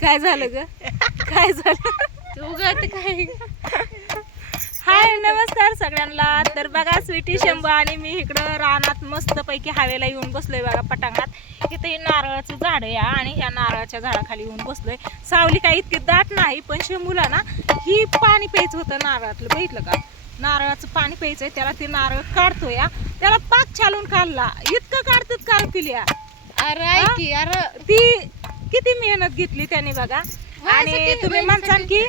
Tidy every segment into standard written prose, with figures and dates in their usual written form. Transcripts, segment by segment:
काय झालं ग? काय झालं? उगाच काय हाय नमस्कार सगळ्यांना. तर बघा स्वीटी शंभू आणि मी इकडं रानात मस्तपैकी हवेला येऊन बसलोय बघा पटांगणात. इथे नारळाचं झाड आहे आणि ह्या नारळाच्या झाडाखाली येऊन बसलोय. सावली काही इतकी दाट नाही पण शंभूला ना ही पाणी प्यायचं होतं नारळातलं. बघितलं का? नारळाचं पाणी प्यायचंय त्याला. ते नारळ काढतोय त्याला पाक छालून काढला. इतकं काढतात काळ पिल्या. अरे अरे ती किती मेहनत घेतली त्याने बघा. आणि तुम्ही म्हणता की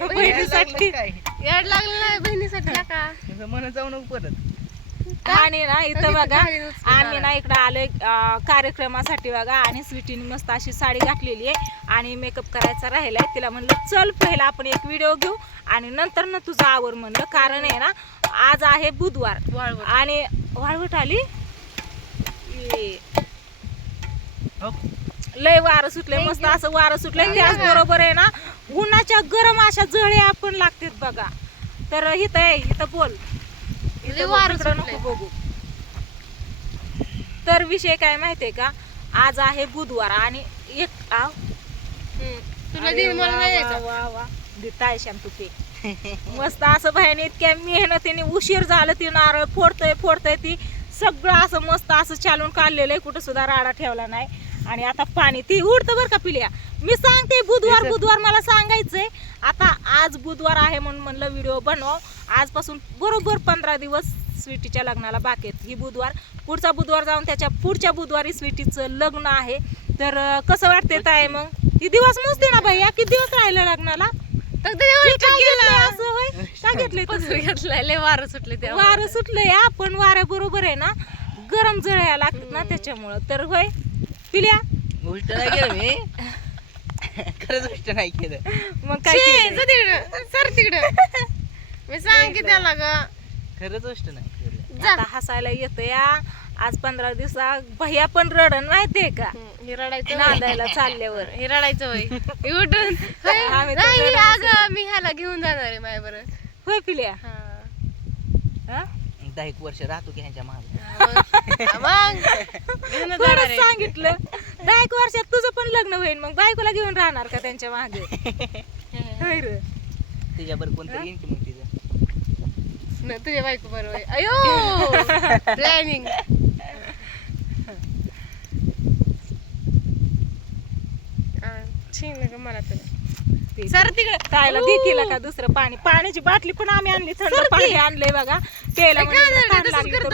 बहिणीसाठी याड लागलं नाही बहिणीसाठी का म्हणून जाऊ नको परत. आणि ना इथं बघा आम्ही ना इकडं आलोय कार्यक्रमासाठी बघा. आणि स्वीटीने मस्त अशी साडी घातलेली आहे आणि मेकअप करायचा राहिलाय. तिला म्हणलं चल पहिला आपण एक व्हिडिओ घेऊ आणि नंतर ना तुझं आवर म्हणलं. कारण आहे ना आज आहे बुधवार आणि वाळवट आली लय वारं सुटलंय. मस्त असं वारं सुटलंय. त्याच बरोबर आहे ना उन्हाच्या गरम अशा जळ्या पण लागतात बघा. तर इथं आहे इथं बोल इकडं नको बघू. तर विषय काय माहितीये का? आज आहे बुधवार आणि एक तुला दिन मला नाही यायचं. वा वा देताय शांतू ते मस्त असं बाहेर इतक्या मेहनतीने उशीर झालं. ती नारळ फोडतय ती सगळं असं मस्त असं चालून काढलेलं आहे. कुठं सुद्धा राडा ठेवला नाही. आणि आता पाणी ती उडतं बरं का पिल्या. मी सांगते बुधवार मला सांगायचंय. आता आज बुधवार आहे म्हणून म्हणलं व्हिडिओ बनव. आजपासून बरोबर 15 दिवस स्वीटीच्या लग्नाला बाकी आहेत. ही बुधवार पुढचा बुधवार जाऊन त्याच्या पुढच्या बुधवारी स्वीटीचं लग्न आहे. तर कसं वाटतंय ताई मग? ही दिवस मोजते ना भैया किती दिवस राहिले लग्नाला? वारं सुटले ते वारं सुटलंय पण वाऱ्या बरोबर आहे ना गरम जळ्या लागतात ना त्याच्यामुळं. तर होय पिल्या गोष्ट नाही केलं मी. खरंच गोष्ट नाही केलं. मग काय केलं? सर तिकडे मी सांग की त्याला ग खरंच गोष्ट नाही केलं. आता हसायला येतं या. आज 15 दिवसा भैया पण रडन माहितीये का? हे रडायचं नांदायला चालल्यावर हे रडायचं वय उठून आम्ही तर नाही रडायचं. अगं मी ह्याला घेऊन जाणार आहे माझ्या बरं. होय पिल्या. हा 10 वर्ष राहतो की ह्यांच्या मागे. मग घेऊन जाणार बरंच आहे. सांगितलं. 10 वर्षात तुझं पण लग्न होईल मग बायकोला घेऊन राहणार का त्यांच्या मागे? होय रे. तिच्यावर कोणतरी येईन की मग तिचं. नाही, तुझ्या बायको बरोबर अयो प्लॅनिंग. मला तर सर तिकडे खायला देखील का दुसरं पाण्याची बाटली पण आम्ही आणली. थंड पाणी आणलंय बघा प्यायला.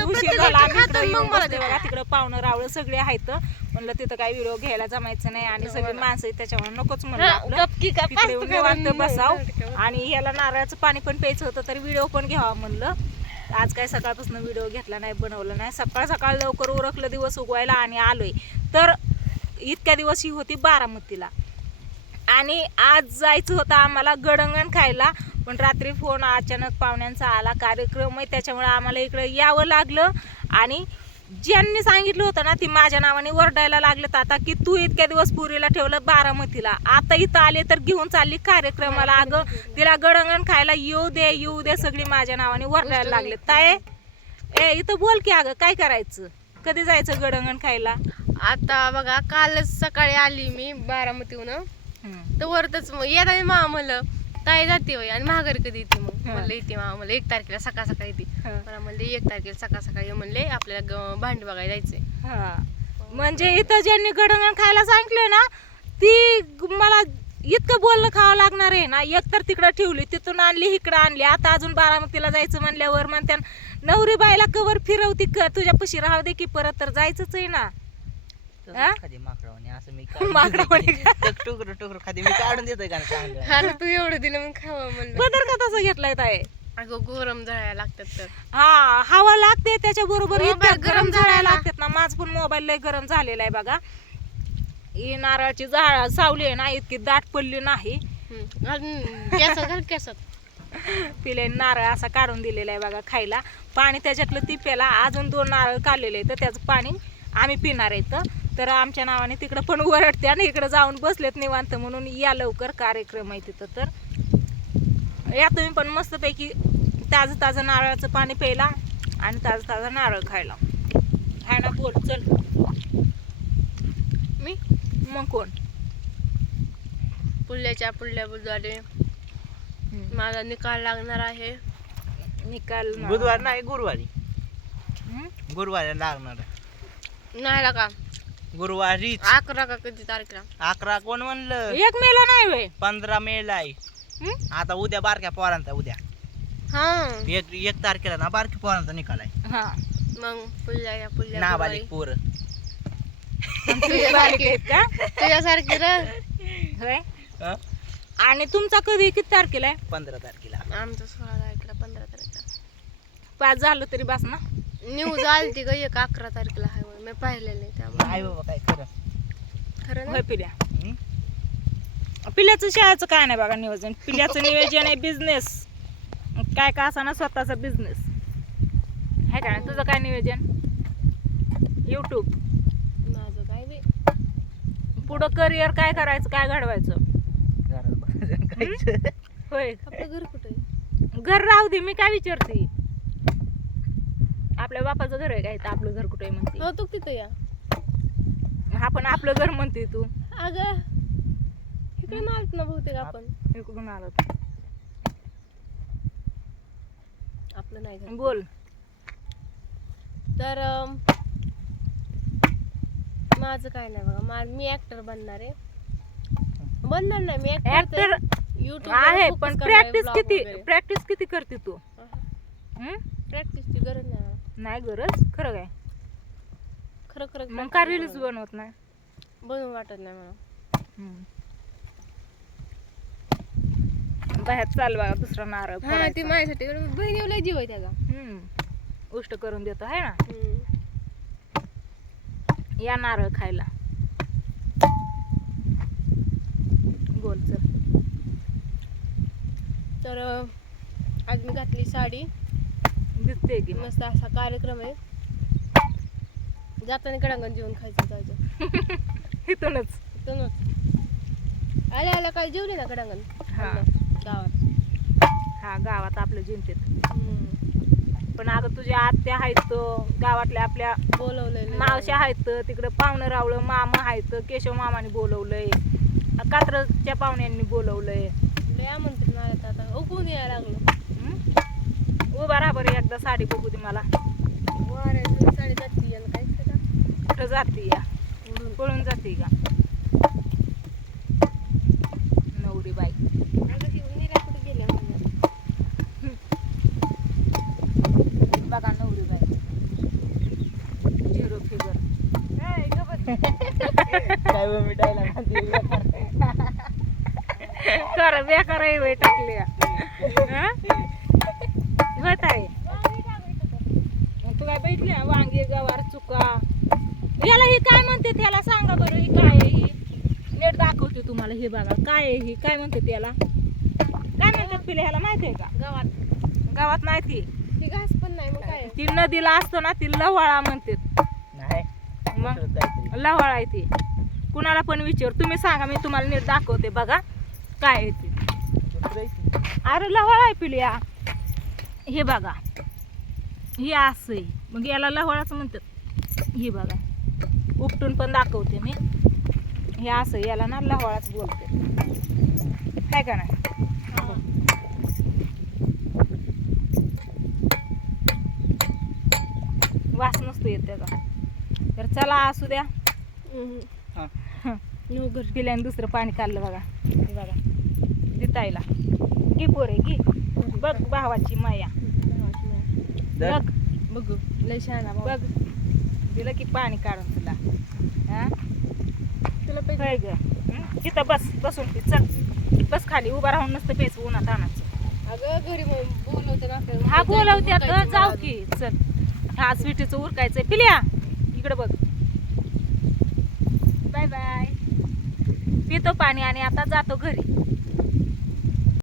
उशीर झाला आम्ही इकडे येऊन बसलोय बघा. तिकडं पाहुणं रावळं सगळे आहेत. म्हणलं तिथं काही व्हिडिओ घ्यायला जमायचं नाही आणि सगळी माणसं आहेत त्याच्यामुळे नकोच म्हणलं तिकडे येऊन निवांत बसाव. आणि ह्याला नारळाचं पाणी पण प्यायचं होतं तर व्हिडिओ पण घ्यावा म्हणलं. आज काय सकाळपासून व्हिडिओ घेतला नाही बनवलं नाही. सकाळ लवकर उरकलं दिवस उगवायला आणि आलोय. तर इतक्या दिवस ही होती बारामतीला आणि आज जायचं होतं आम्हाला गडंगण खायला. पण रात्री फोन अचानक पाहुण्यांचा आला कार्यक्रम आहे त्याच्यामुळे आम्हाला इकडे यावं लागलं. आणि ज्यांनी सांगितलं होतं ना ती माझ्या नावाने वरडायला लागलेत आता की तू इतक्या दिवस पुरीला ठेवलं बारामतीला. आता इथं आले तर घेऊन चालली कार्यक्रमाला. अगं तिला गडंगण खायला येऊ दे सगळी माझ्या नावाने वरडायला लागलेत. ताय इथं बोल की अगं काय करायचं? कधी जायचं गडंगण खायला? आता बघा कालच सकाळी आली मी बारामतीहून. तर वरतच येता मामा म्हणलं ताई जाते होय आणि महागारी कधी येते? मग म्हणलं येते मामा म्हणलं 1 तारखेला सकाळ सकाळी येते. मला म्हणले 1 तारखेला सकाळ सकाळी म्हणले आपल्याला भांडी बघायला जायचंय. हा म्हणजे इथं ज्यांनी गडंगण खायला सांगितलंय ना ती मला इतकं बोलणं खावं लागणार आहे ना. एक तर तिकडं ठेवली तिथून आणली इकडं आणली. आता अजून बारामतीला जायचं म्हणल्यावर म्हणत्या नवरी बायला कवर फिरवती तुझ्या पशी राहू दे की परत तर जायचंच आहे ना. खादी माकडावाने असं मी टुकर खादी मी काढून देतोय का चांगलं. तू एवढं दिलं मग खावा म्हणलं. पदर का तसं घेतलाय ताई? अगं गरम जळायला लागतात तर. हा हवा लागते त्याच्या बरोबर मोबाईल गरम झाडायला लागतात ना. माझ पण मोबाईल लय गरम झालेला आहे बघा. ही नारळाची झाड सावली आहे ना इतकी दाट पडली नाही. पिले नारळ असा काढून दिलेला आहे बघा खायला. पाणी त्याच्यातलं ती प्याला. अजून 2 नारळ काढलेले आहेत तर त्याचं पाणी आम्ही पिणार आहेत. तर आमच्या नावाने तिकडं पण वरडते आणि इकडं जाऊन बसलेत निवांत म्हणून या लवकर कार्यक्रम आहे तिथं. तर या तुम्ही पण मस्तपैकी ताजं नारळाचं पाणी प्यायला आणि ताजं नारळ खायला. हाय ना बोल चल. मी मग कोण? पुढल्या बुधवारी माझा निकाल लागणार आहे. निकाल बुधवार नाही गुरुवारी हम्म? गुरुवारी लागणार नाही लागा गुरुवारी 11 का किती तारखेला 11 कोण म्हणलं 1 मेला नाही वय 15 मेला आहे. आता उद्या बारक्या पोरांचा उद्या हा 1 तारखेला ना बारक्या पोरांचा निकाल आहे. हा मग पुढल्या नाबालिक पोर बारीक आहेत का तुझ्यासारखी र होय आणि तुमचा कधी किती तारखेला आहे 15 तारखेला आमचं 16 तारखेला 15 तारखेला पाच झालं तरी बस ना न्यूज आलती ग 11 तारखेला आहे म्हणून. मी पाहिलेलं नाही त्यामुळे नाही बाबा काय खरं खरं होय पिल्या हम्म? पिल्याचं शाळेचं काय नाही बघा नियोजन पिल्याचं नियोजन आहे बिझनेस काय का असा ना स्वतःचा बिझनेस आहे का नाही तुझं काय नियोजन यूट्यूब माझं काय बी पुढं करिअर काय करायचं काय घडवायचं घरात बसायचं, खायचं. होय आपलं घर कुठे आहे? घर राहू दे मी काय विचारते आपल्या बापाचं घर आहे काय तर आपलं घर कुठे म्हणते हो तू तिथं या आपण आपलं घर म्हणते तू अगं इकडे मारत ना बहुतेक आपण इकडून आलो आपलं नाही घर. बोल तर माझं काय नाही बघा मी ऍक्टर बनणार आहे नाही मी ऍक्टर युट्यूब आहे पण प्रॅक्टिस किती करते तू प्रॅक्टिसची गरज नाही मला. नाही गरज खरं काय खरं खरं मग का रील्स बनवत नाही बनवून वाटत नाही मला. बाहेर चाल बघा दुसरा नारळ हा फोडायचा. ते माझ्यासाठी बहिणीला जीव आहे त्याचा. उष्ट करून देतो आहे ना या नारळ खायला बोल चल तर आज मी घातली साडी दिसते की मग. मस्त असा कार्यक्रम आहे जाताना कडांगण जेवण खायचं जायचं इथूनच इथूनच आल्या काय जेवले ना कडांगण हा. गावात हा गावात आपलं जिंकतेत पण अगं तुझ्या आत्या आहेत गावातल्या आपल्या बोलवलेलं मावश्या आहेत तिकडं पाहुणं रावलं मामा आहेत केशव मामाने बोलवलंय कात्रच्या पाहुण्यांनी बोलवलंय लय आमंत्रण आलं आता उकळून यायला लागलं. उभा राहा बरं एकदा साडी बघू दे मला वाऱ्याची साडी जाती याला काय खरं कुठं जाते या पळून जाते का नवरी बाई अगं ती निऱ्या कुठे गेल्या म्हणलं. बघा नवरी बाई झिरो फिगर काय बा मी डायलॉग कर बेकार आहे बाई टाकली होत आहे तू काय बैठली वांगे गवार चुका याला ही काय म्हणते त्याला सांगा बरं ही काय आहे ही नेट दाखवते तुम्हाला हे बघा काय आहे ही काय म्हणते त्याला काय म्हणतात पिले ह्याला माहिती आहे का गावात गावात नाही ती घास पण नाही मग काय ती नदीला असतो ना ती लवाळा म्हणते नाही मग दुसरंच काहीतरी. लवाळा आहे ती कुणाला पण विचार तुम्ही सांगा मी तुम्हाला नीट दाखवते बघा काय आहे ती दुसरं आहे की. अरे लवाळा आहे पिल्या हे बघा हे असं आहे मग याला लवाळाच म्हणतात हे बघा उपटून पण दाखवते मी हे असं आहे, याला ना लवाळाच बोलते काय का नाही वास नसतो येत त्याचा तर चला असू द्या हा. पिल्याने दुसरं पाणी काढलं बघा हे बघा दितायला घे पोरे घे बघ भावाची माया तर बघ बघू लय शहाणा बघ दिलं की पाणी काढून तुला हा तुला पैसे होय ग तिथं बसून पी चल बस खाली उभा राहून नसतं पेच उन्हात आणायचं अगं घरी बोलवते ना आपल्याला. हा बोलवत्यात जाऊ की चल हा स्वीटीचं उरकायचंय पिल्या इकडे बघ बाय बाय पितो पाणी आणि आता जातो घरी